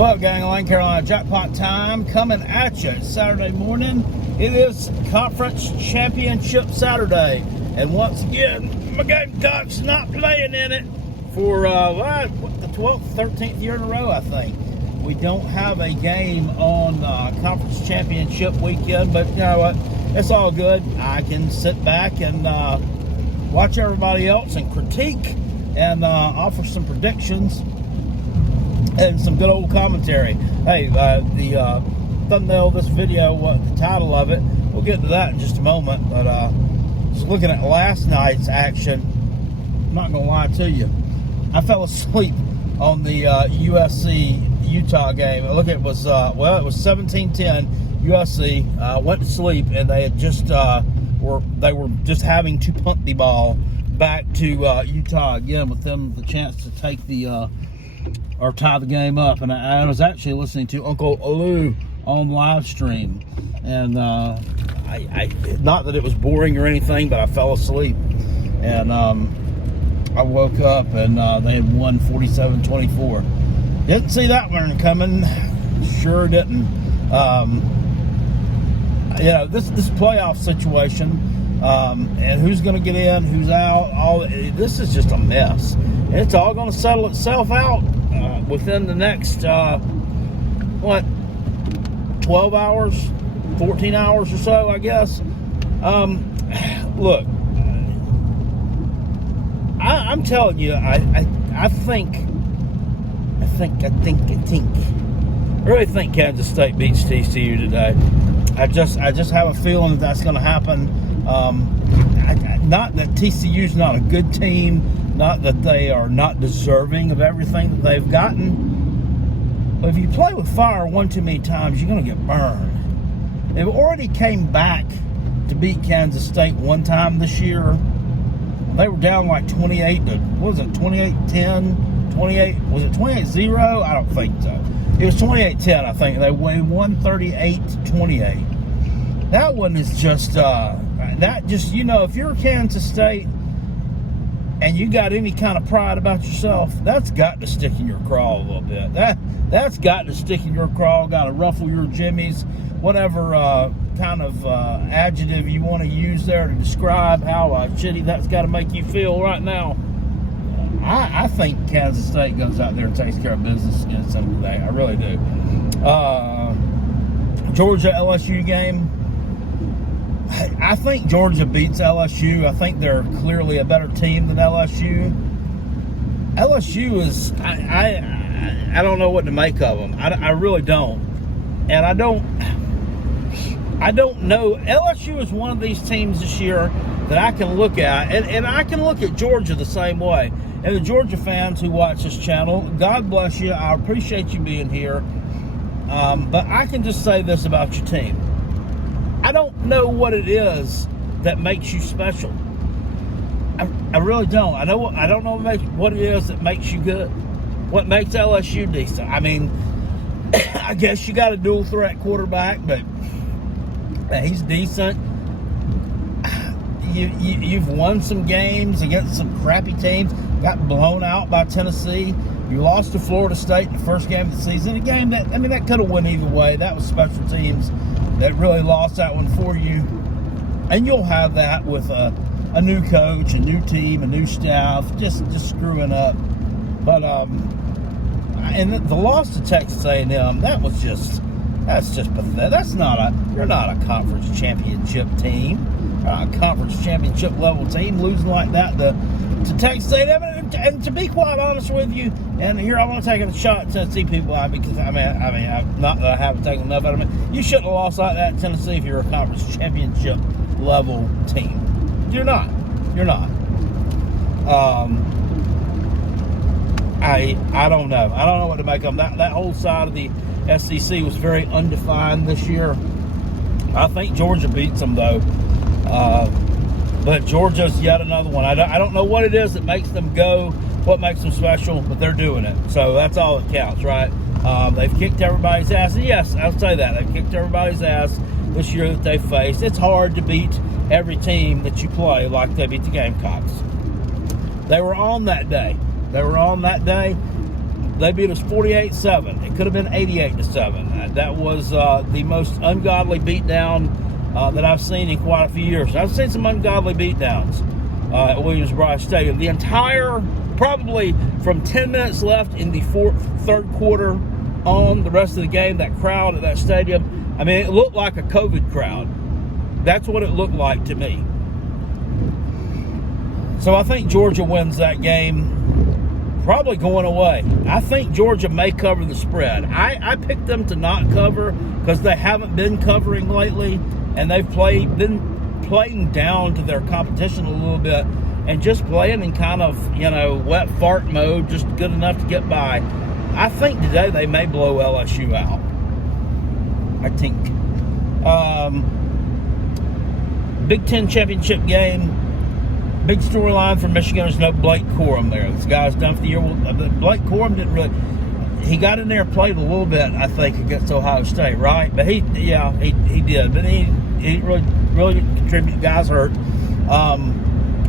Well, gang, Lane Carolina jackpot time coming at you. It's Saturday morning. It is Conference Championship Saturday. And once again, my Gamecocks not playing in it for the 12th, 13th year in a row, I think. We don't have a game on Conference Championship weekend, but you know what? It's all good. I can sit back and watch everybody else and critique and offer some predictions and some good old commentary. Hey, the thumbnail of this video, the title of it, we'll get to that in just a moment. But just looking at last night's action, I'm not going to lie to you. I fell asleep on the USC-Utah game. Look, it was, it was 17-10 USC. Went to sleep, and they had just, they were just having to punt the ball back to Utah again, with them the chance to take the or tie the game up. And I was actually listening to Uncle Lou on live stream, and I not that it was boring or anything, but I fell asleep, and I woke up and they had won 47-24. Didn't see that one coming. Sure didn't. You know, this playoff situation, and who's going to get in, who's out, this is just a mess. It's all going to settle itself out within the next 12 hours, 14 hours or so, I guess. Look, I'm telling you, I really think Kansas State beats TCU today. I just have a feeling that's going to happen. Not that TCU's not a good team, not that they are not deserving of everything that they've gotten. But if you play with fire one too many times, you're going to get burned. They've already came back to beat Kansas State one time this year. They were down like 28 to, what was it, 28-10? 28, was it 28-0? I don't think so. It was 28-10, I think. They won 38-28. That one is just, you know, if you're Kansas State and you got any kind of pride about yourself, that's got to stick in your craw a little bit. That's got to stick in your craw, got to ruffle your jimmies, whatever kind of adjective you want to use there to describe how shitty that's got to make you feel right now. I think Kansas State goes out there and takes care of business against them today. I really do. Georgia-LSU game. I think Georgia beats LSU. I think they're clearly a better team than LSU. LSU is, I don't know what to make of them. I really don't. And I don't know. LSU is one of these teams this year that I can look at, and I can look at Georgia the same way. And the Georgia fans who watch this channel, God bless you. I appreciate you being here. But I can just say this about your team. I don't know what it is that makes you special. I really don't. I don't know what it is that makes you good. What makes LSU decent? I mean, I guess you got a dual threat quarterback, but he's decent. You've won some games against some crappy teams. Got blown out by Tennessee. You lost to Florida State in the first game of the season. A game that, that could have went either way. That was special teams that really lost that one for you. And you'll have that with a new coach, a new team, a new staff, just screwing up. But and the loss to Texas A&M, that's just pathetic. You're not a conference championship team, a conference championship level team, losing like that to Texas A&M. And to be quite honest with you, and here I want to take a shot at Tennessee people out, because I mean, not that I haven't taken enough out of it. You shouldn't have lost like that in Tennessee if you're a conference championship level team. You're not. I don't know. I don't know what to make of them. That whole side of the SEC was very undefined this year. I think Georgia beats them though. But Georgia's yet another one. I don't know what it is that makes them go, what makes them special, but they're doing it. So that's all that counts, right? They've kicked everybody's ass. And yes, I'll say that. They've kicked everybody's ass this year that they've faced. It's hard to beat every team that you play like they beat the Gamecocks. They were on that day. They beat us 48-7. It could have been 88-7. That was the most ungodly beatdown that I've seen in quite a few years. I've seen some ungodly beatdowns at Williams-Brice Stadium. The entire, probably from 10 minutes left in the third quarter on the rest of the game, that crowd at that stadium, I mean, it looked like a COVID crowd. That's what it looked like to me. So I think Georgia wins that game, probably going away. I think Georgia may cover the spread. I picked them to not cover because they haven't been covering lately, and they've been playing down to their competition a little bit and just playing in kind of, wet fart mode, just good enough to get by. I think today they may blow LSU out. I think. Big Ten championship game. Big storyline for Michigan is no Blake Corum there. This guy's done for the year. Blake Corum didn't really. He got in there and played a little bit, I think, against Ohio State, right? But he did. But he really contributed. Guys hurt.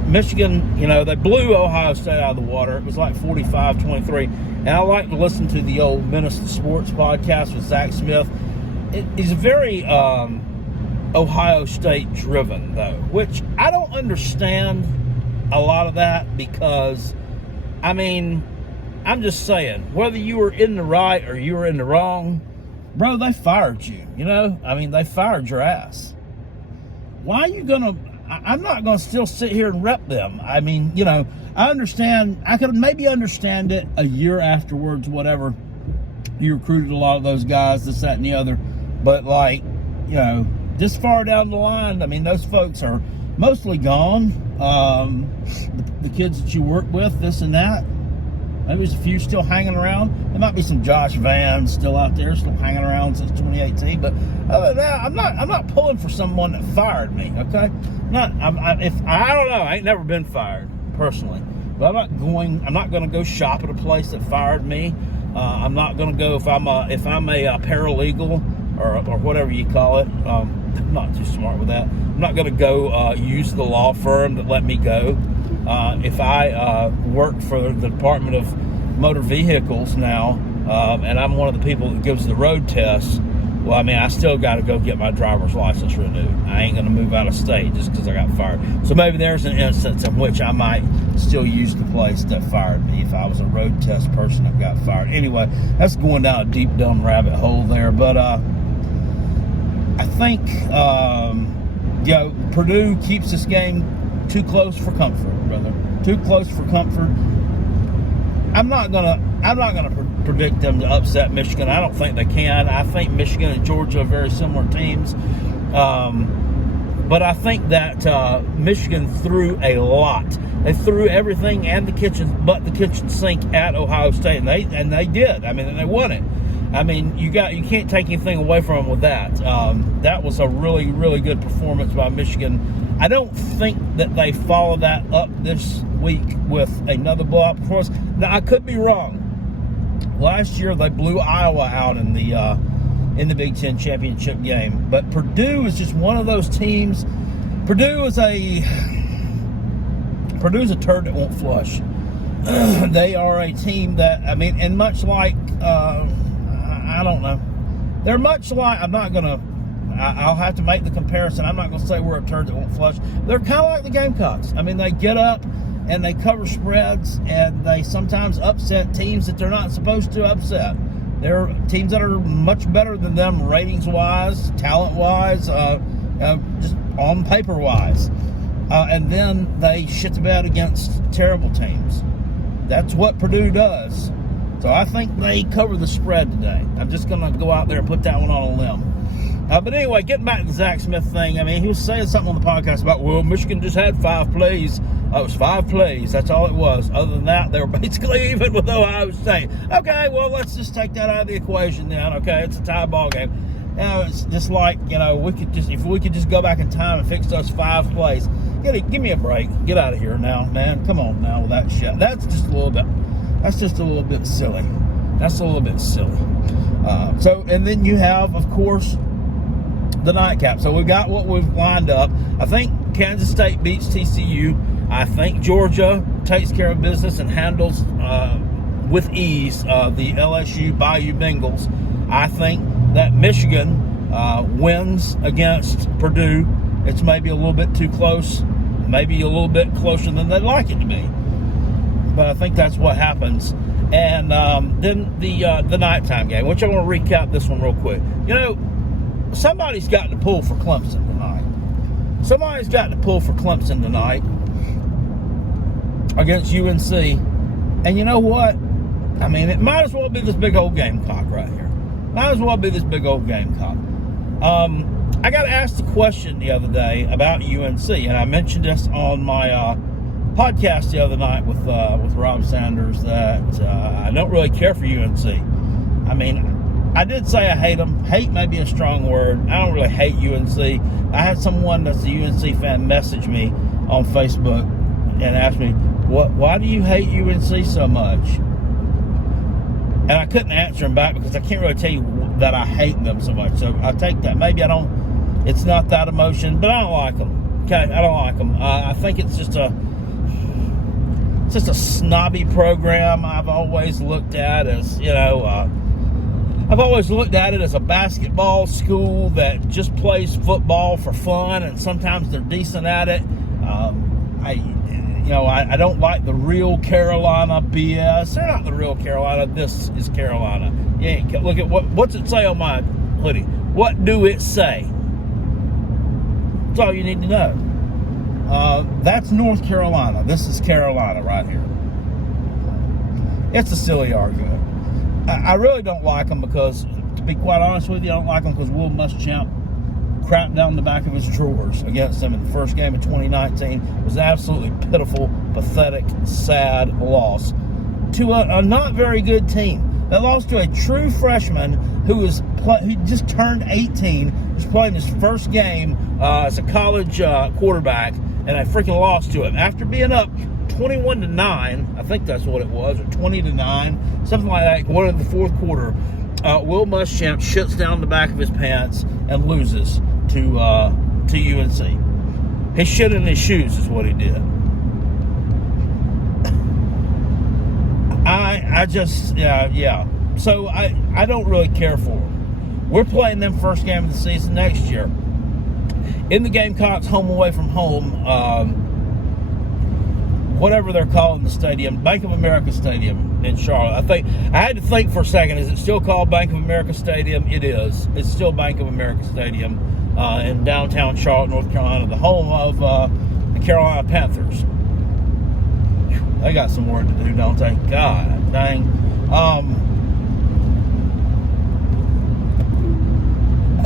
Michigan, they blew Ohio State out of the water. It was like 45-23. And I like to listen to the old Minister Sports podcast with Zach Smith. He's very Ohio State driven, though, which I don't understand a lot of that because, I'm just saying, whether you were in the right or you were in the wrong, bro, they fired you, they fired your ass. Why are you going to, I'm not going to still sit here and rep them. I understand, I could maybe understand it a year afterwards, whatever. You recruited a lot of those guys, this, that, and the other. But, this far down the line, those folks are mostly gone. The kids that you work with, this and that. Maybe there's a few still hanging around. There might be some Josh Vans still out there, still hanging around since 2018. But other than that, I'm not pulling for someone that fired me. Okay, I don't know. I ain't never been fired personally, but I'm not going to go shop at a place that fired me. I'm not going to go if I'm a paralegal or whatever you call it. I'm not too smart with that. I'm not going to go use the law firm that let me go. If I work for the Department of Motor Vehicles now, and I'm one of the people that gives the road tests, well, I still got to go get my driver's license renewed. I ain't going to move out of state just because I got fired. So maybe there's an instance in which I might still use the place that fired me if I was a road test person that got fired. Anyway, that's going down a deep, dumb rabbit hole there. But I think Purdue keeps this game too close for comfort, brother. Too close for comfort. I'm not gonna predict them to upset Michigan. I don't think they can. I think Michigan and Georgia are very similar teams. But I think that Michigan threw a lot. They threw everything and the kitchen sink at Ohio State, and they did. They won it. You can't take anything away from them with that. That was a really, really good performance by Michigan. I don't think that they follow that up this week with another blowout performance. Now, I could be wrong. Last year, they blew Iowa out in the Big Ten championship game. But Purdue is just one of those teams. Purdue's a turd that won't flush. They are a team that, and much like, I don't know. They're much like, I'll have to make the comparison. I'm not going to say we're a turd that won't flush. They're kind of like the Gamecocks. They get up and they cover spreads, and they sometimes upset teams that they're not supposed to upset. They're teams that are much better than them ratings-wise, talent-wise, just on paper-wise. And then they shit the bed against terrible teams. That's what Purdue does. So I think they cover the spread today. I'm just going to go out there and put that one on a limb. But anyway, getting back to the Zach Smith thing, he was saying something on the podcast about, Michigan just had 5 plays. It was 5 plays. That's all it was. Other than that, they were basically even with Ohio State. Okay, well, let's just take that out of the equation then. Okay, it's a tie ball game. It's just like, if we could just go back in time and fix those 5 plays. Give me a break. Get out of here now, man. Come on now with that shit. That's just a little bit silly. That's a little bit silly. And then you have, of course, the nightcap. So we got what we've lined up. I think Kansas State beats TCU. I think Georgia takes care of business and handles with ease the LSU Bayou Bengals. I think that Michigan wins against Purdue. It's maybe a little bit too close, maybe a little bit closer than they'd like it to be. But I think that's what happens. And then the nighttime game, which I want to recap this one real quick. You know, somebody's got to pull for Clemson tonight. Somebody's got to pull for Clemson tonight against UNC. And you know what? I mean, it might as well be this big old Gamecock right here. Might as well be this big old Gamecock. I got asked a question the other day about UNC, and I mentioned this on my podcast the other night with Rob Sanders that I don't really care for UNC. I mean, I did say I hate them. Hate may be a strong word. I don't really hate UNC. I had someone that's a UNC fan message me on Facebook and asked me, why do you hate UNC so much? And I couldn't answer him back because I can't really tell you that I hate them so much. So I take that. Maybe I don't, it's not that emotion, but I don't like them. Okay, I don't like them. I think it's just a snobby program. I've always looked at as, I've always looked at it as a basketball school that just plays football for fun, and sometimes they're decent at it. I don't like the real Carolina BS. They're not the real Carolina. This is Carolina. Yeah, look at what's it say on my hoodie. What do it say? That's all you need to know. That's North Carolina. This is Carolina right here. It's a silly argument. I really don't like them because, to be quite honest with you, I don't like them because Will Muschamp crapped down the back of his drawers against them in the first game of 2019. It was an absolutely pitiful, pathetic, sad loss to a not very good team. They lost to a true freshman who just turned 18, was playing his first game as a college quarterback, and they freaking lost to him after being up 21-9. I think that's what it was, or 20-9, something like that. Going into the fourth quarter, Will Muschamp shits down the back of his pants and loses to UNC. He shit in his shoes is what he did. So I don't really care for them. We're playing them first game of the season next year in the Gamecocks home away from home, whatever they're calling the stadium, Bank of America Stadium in Charlotte. I had to think for a second, is it still called Bank of America Stadium? It is. It's still Bank of America Stadium in downtown Charlotte, North Carolina, the home of the Carolina Panthers. They got some work to do, don't they? God dang.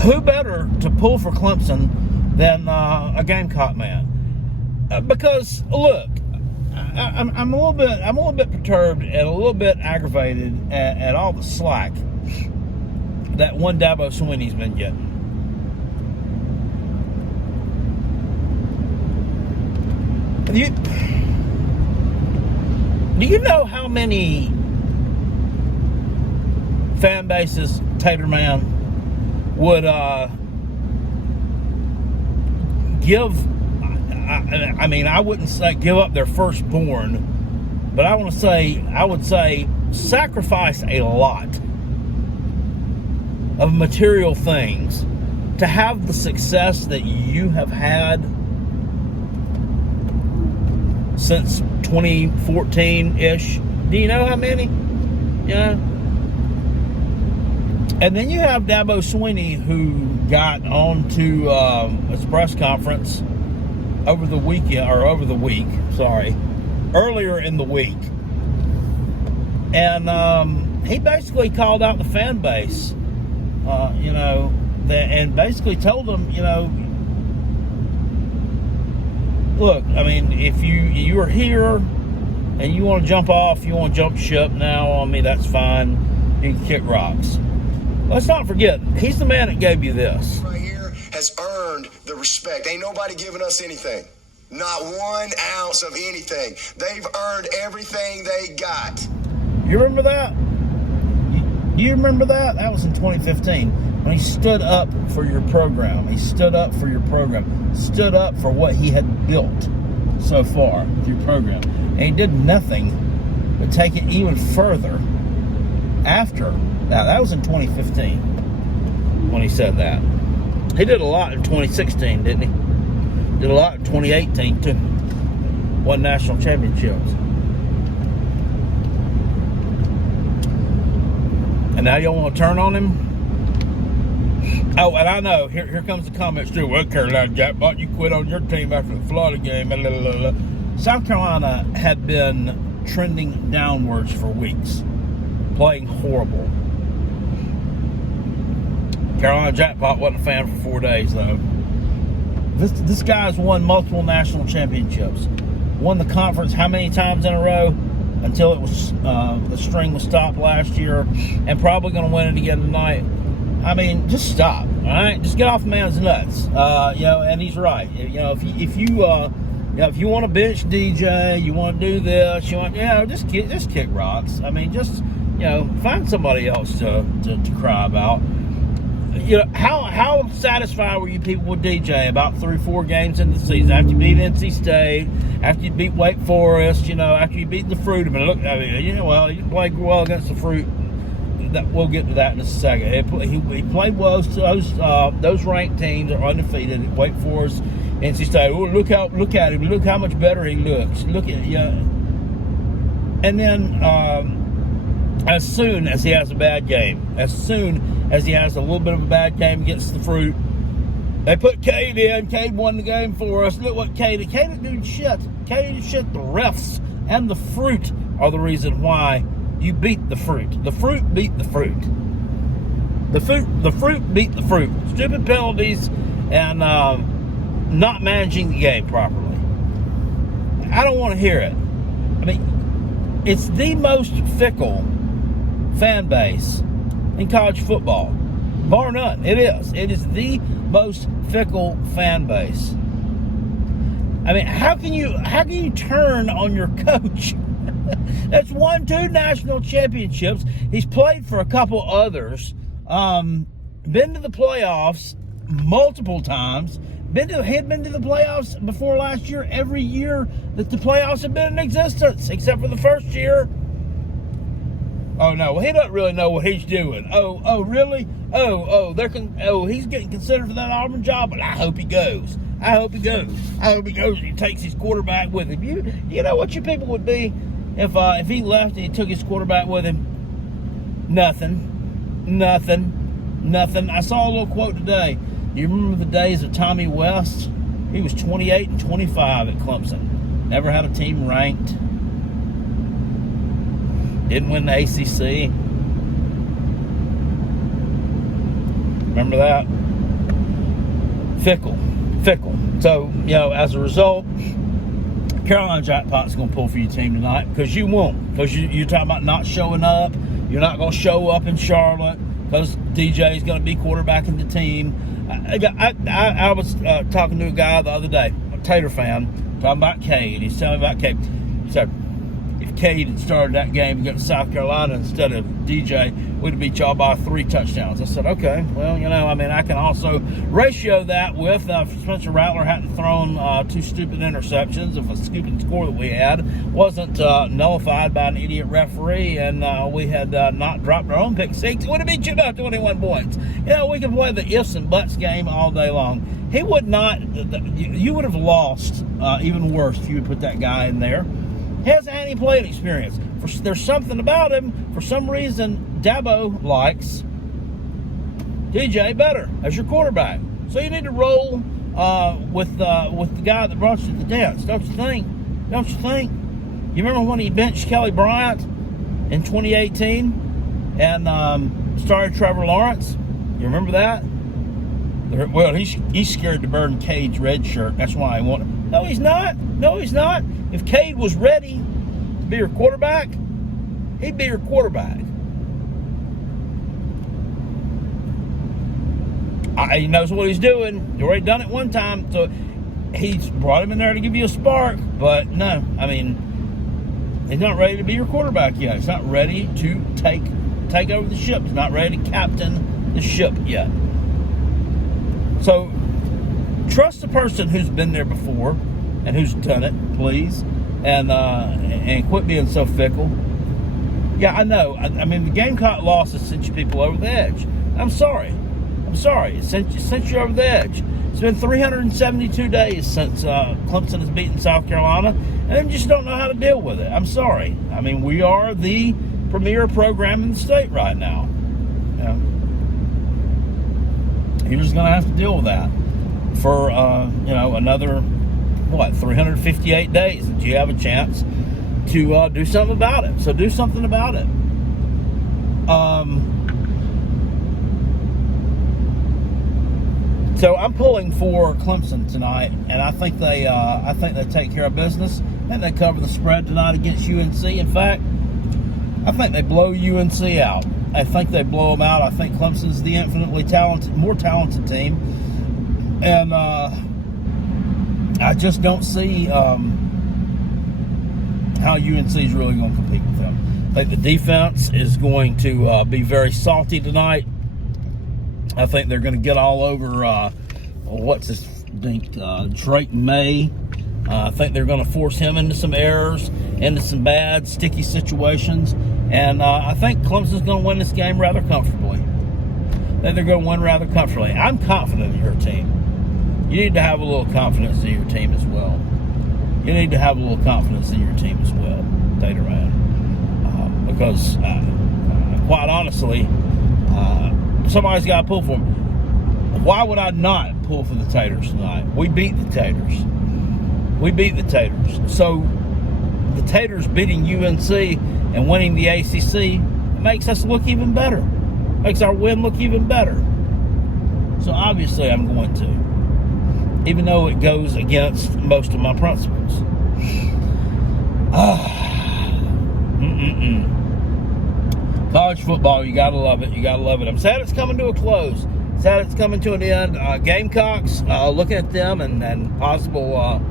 Who better to pull for Clemson than a Gamecock man? Because look, I'm a little bit perturbed and a little bit aggravated at all the slack that one Dabo Swinney's been getting. Do you know how many fan bases Tater Man would give? I mean, I wouldn't say give up their firstborn, but I would say sacrifice a lot of material things to have the success that you have had since 2014-ish. Do you know how many? Yeah. And then you have Dabo Swinney, who got on to his press conference earlier in the week. And he basically called out the fan base, and basically told them, look, I mean, if you are here and you want to jump off, you want to jump ship now on me, that's fine. You can kick rocks. Let's not forget, he's the man that gave you this. Right here has earned the respect. Ain't nobody giving us anything. Not 1 ounce of anything. They've earned everything they got. You remember that? You remember that? That was in 2015 when he stood up for your program. He stood up for your program. Stood up for what he had built so far with your program. And he did nothing but take it even further after. Now, that was in 2015 when he said that. He did a lot in 2016, didn't he? Did a lot in 2018, too. Won national championships. And now y'all want to turn on him? Oh, and I know, here comes the comments too. Well, Carolina Jackpot, you quit on your team after the Florida game. Blah, blah, blah. South Carolina had been trending downwards for weeks, playing horrible. Carolina Jackpot wasn't a fan for 4 days, though. This guy's won multiple national championships. Won the conference how many times in a row? Until it was the string was stopped last year, and probably going to win it again tonight. I mean, just stop, all right? Just get off the man's nuts, and he's right. If you want to bench DJ, you want to do this, just kick rocks. I mean, just find somebody else to cry about. How satisfied were you people with DJ about 3-4 games in the season after you beat NC State, after you beat Wake Forest, after you beat the Fruit? You played well against the Fruit. We'll get to that in a second. He played well. Those ranked teams are undefeated. Wake Forest, NC State. Oh, look at him. Look how much better he looks. Look at And then as soon as he has a bad game, as soon as he has a little bit of a bad game against the Fruit, they put Cade in. Cade won the game for us. Look what Cade didn't do shit. Cade did shit. The refs and the Fruit are the reason why you beat the Fruit. The Fruit beat the Fruit. The Fruit beat the Fruit. Stupid penalties and not managing the game properly. I don't want to hear it. I mean, it's the most fickle fan base in college football, bar none. It is. It is the most fickle fan base. I mean, how can you turn on your coach? That's won 2 national championships. He's played for a couple others. Been to the playoffs multiple times. He had been to the playoffs before last year. Every year that the playoffs have been in existence, except for the first year. Oh no, well, he doesn't really know what he's doing. Oh, really? He's getting considered for that Auburn job, but I hope he goes. I hope he goes. And he takes his quarterback with him. You know what your people would be if he left and he took his quarterback with him? Nothing. I saw a little quote today. You remember the days of Tommy West? He was 28-25 at Clemson. Never had a team ranked. Didn't win the ACC. Remember that? Fickle. So, as a result, Carolina Jackpot's going to pull for your team tonight because you won't. Because you're talking about not showing up. You're not going to show up in Charlotte because DJ is going to be quarterbacking the team. I was talking to a guy the other day, a Tater fan, talking about Cade. He's telling me about Cade. He said, if Cade had started that game against South Carolina instead of DJ, we'd have beat y'all by 3 touchdowns. I said, okay, well, I can also ratio that with Spencer Rattler hadn't thrown 2 stupid interceptions. If a stupid score that we had wasn't nullified by an idiot referee and we had not dropped our own pick six, it would have beat you by 21 points. We can play the ifs and buts game all day long. He would not, you would have lost even worse if you would put that guy in there. He hasn't had any playing experience. There's something about him. For some reason, Dabo likes DJ better as your quarterback. So you need to roll with the guy that brought you to the dance, don't you think? You remember when he benched Kelly Bryant in 2018 and started Trevor Lawrence? You remember that? Well, he's scared to burn Cade's red shirt. That's why I want him. No, he's not. If Cade was ready to be your quarterback, he'd be your quarterback. He knows what he's doing. He's already done it one time, so he's brought him in there to give you a spark. But no, he's not ready to be your quarterback yet. He's not ready to take over the ship. He's not ready to captain the ship yet. So trust the person who's been there before and who's done it, please, and quit being so fickle. Yeah, I know. I mean, the Gamecock loss has sent you people over the edge. I'm sorry. It sent you over the edge. It's been 372 days since Clemson has beaten South Carolina, and they just don't know how to deal with it. I'm sorry. I mean, we are the premier program in the state right now. You're just going to have to deal with that for, another, 358 days that you have a chance to do something about it. So do something about it. So I'm pulling for Clemson tonight, and I think they take care of business, and they cover the spread tonight against UNC. In fact, I think they blow UNC out. I think they blow them out. I think Clemson's the infinitely more talented team, and I just don't see how UNC is really going to compete with them. I think the defense is going to be very salty tonight. I think they're going to get all over, Drake May. I think they're going to force him into some errors, into some bad, sticky situations. And I think Clemson's going to win this game rather comfortably. I think they're going to win rather comfortably. I'm confident in your team. You need to have a little confidence in your team as well. Tater man. Because, quite honestly, somebody's got to pull for them. Why would I not pull for the Taters tonight? We beat the Taters. So the Taters beating UNC and winning the ACC makes us look even better. Makes our win look even better. So obviously I'm going to. Even though it goes against most of my principles. College football, you gotta love it. I'm sad it's coming to a close. Sad it's coming to an end. Gamecocks, looking at them and possible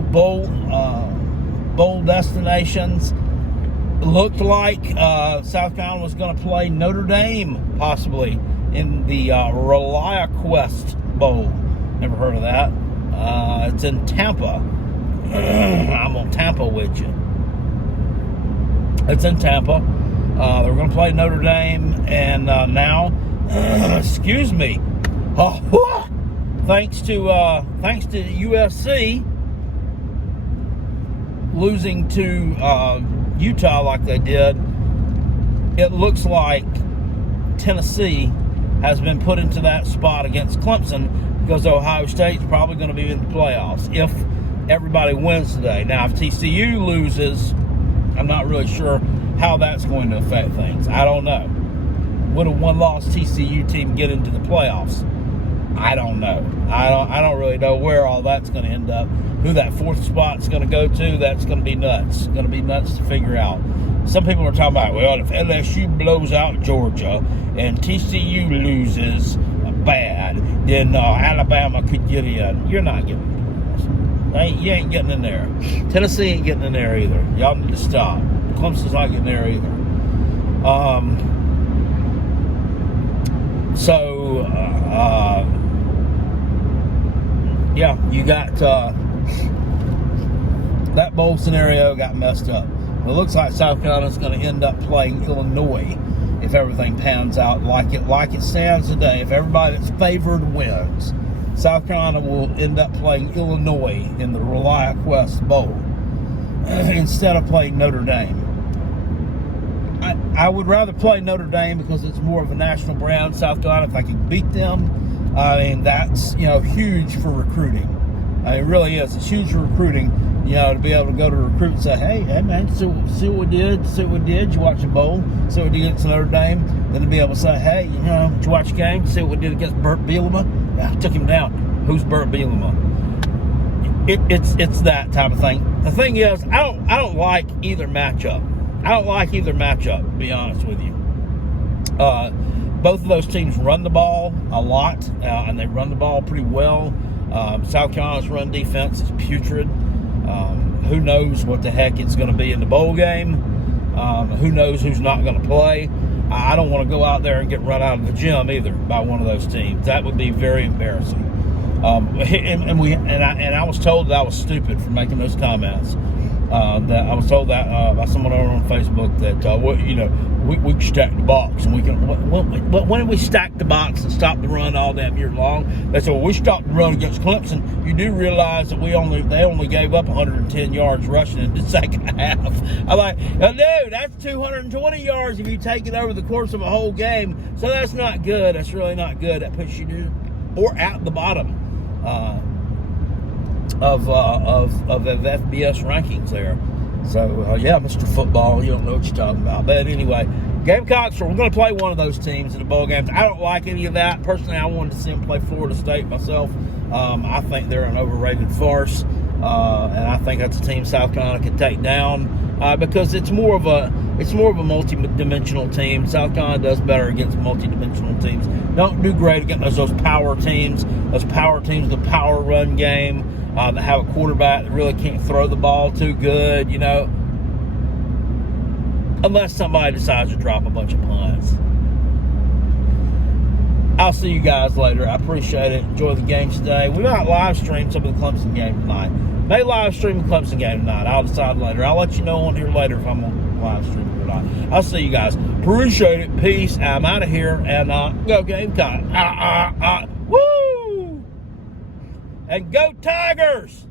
bowl destinations. Looked like South Carolina was going to play Notre Dame possibly in the ReliaQuest Bowl. Never heard of that. It's in Tampa. I'm on Tampa with you. It's in Tampa. They're going to play Notre Dame, and now, excuse me, thanks to USC losing to Utah like they did, it looks like Tennessee has been put into that spot against Clemson because Ohio State's probably going to be in the playoffs if everybody wins today. Now, if TCU loses, I'm not really sure how that's going to affect things. I don't know. Would a one-loss TCU team get into the playoffs? I don't know. I don't really know where all that's going to end up. Who that fourth spot's going to go to, that's going to be nuts. It's going to be nuts to figure out. Some people are talking about, well, if LSU blows out Georgia and TCU loses bad, then Alabama could get in. You're not getting in. You ain't getting in there. Tennessee ain't getting in there either. Y'all need to stop. Clemson's not getting there either. You got that bowl scenario got messed up. It looks like South Carolina's going to end up playing Illinois if everything pans out like it stands today. If everybody that's favored wins, South Carolina will end up playing Illinois in the ReliaQuest Bowl instead of playing Notre Dame. I would rather play Notre Dame because it's more of a national brand. South Carolina, if I can beat them, I mean, that's, huge for recruiting. It really is. It's huge for recruiting, to be able to go to recruit and say, hey man, see what we did. Did you watch the bowl? See what we did against Notre Dame? Then to be able to say, hey, did you watch the game? See what we did against Burt Bielema? Yeah, I took him down. Who's Burt Bielema? It's that type of thing. The thing is, I don't like either matchup. To be honest with you. Both of those teams run the ball a lot, and they run the ball pretty well. South Carolina's run defense is putrid. Who knows what the heck it's going to be in the bowl game? Who knows who's not going to play? I don't want to go out there and get run out of the gym either by one of those teams. That would be very embarrassing. I was told that I was stupid for making those comments. That I was told that by someone over on Facebook that we can stack the box, and we can. When we stack the box and stop the run all damn year long, they said, well, we stopped the run against Clemson. You do realize that they only gave up 110 yards rushing in the second half. I'm like, oh, dude, that's 220 yards if you take it over the course of a whole game. So that's not good. That's really not good. That puts you at the bottom of FBS rankings there. So, yeah, Mr. Football, you don't know what you're talking about. But anyway, Gamecocks, we're going to play one of those teams in the bowl games. I don't like any of that. Personally, I wanted to see them play Florida State myself. I think they're an overrated farce, and I think that's a team South Carolina can take down because it's more of a multi-dimensional team. South Carolina does better against multi-dimensional teams. Don't do great against those power teams. Those power teams, the power run game. That have a quarterback that really can't throw the ball too good, unless somebody decides to drop a bunch of punts. I'll see you guys later. I appreciate it. Enjoy the games today. We might live stream some of the Clemson game tonight. May live stream the Clemson game tonight. I'll decide later. I'll let you know on here later if I'm going to live stream it or not. I'll see you guys. Appreciate it. Peace. I'm out of here. And go Gamecock. Woo! And go Tigers!